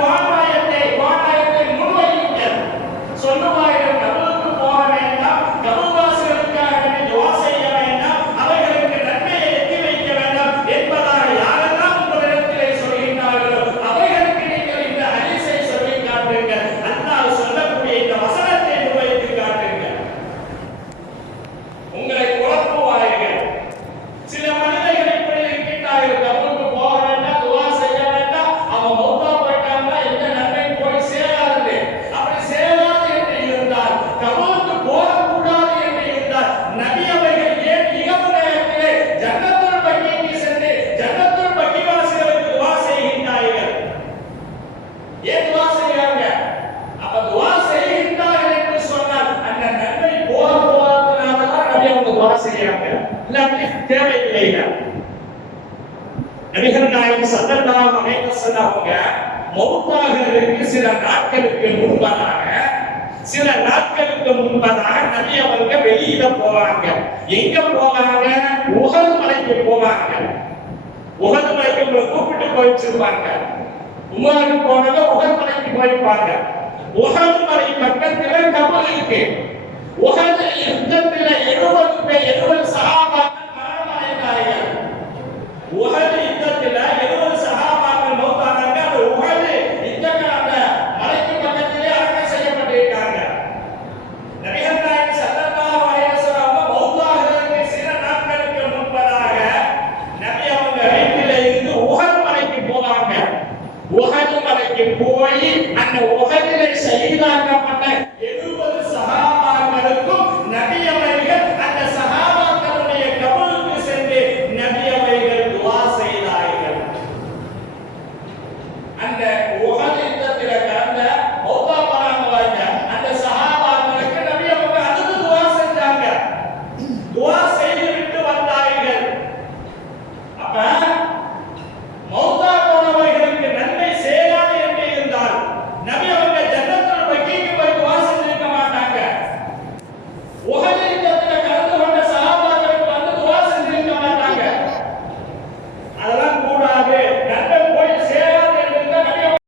one. ஏன் துவா செய்யறாங்க அப்ப துவா செய்கின்றார்கள் என்று சொன்னால் அந்த நன்மை போக போகாதனாலதான் நபி அவங்க துவா செய்யறாங்க இல்லாட்டி தேவையில்லை நபிகள் நாயகம் சந்தர்நாம் அமைக்க சொன்னவங்க மௌத்தாகிறதுக்கு சில நாட்களுக்கு முன்பதாக சில நாட்களுக்கு முன்பதாக நபி அவங்க வெளியில போவாங்க. எங்க போவாங்க? உகல் மலைக்கு போவாங்க. உகல் மலைக்கு கூப்பிட்டு போயிச்சிருவாங்க உமாருக்கு போனவங்க வைப்பாங்க உகது மலை பக்கத்தில் கபல் இருக்கு. உகது யுத்தத்துல எழுபது பேர் எழுபது சகாபாக்கள் மரணமாயிருந்தார்கள் உகது போய் அந்த உகதிலை செய்தார்கள்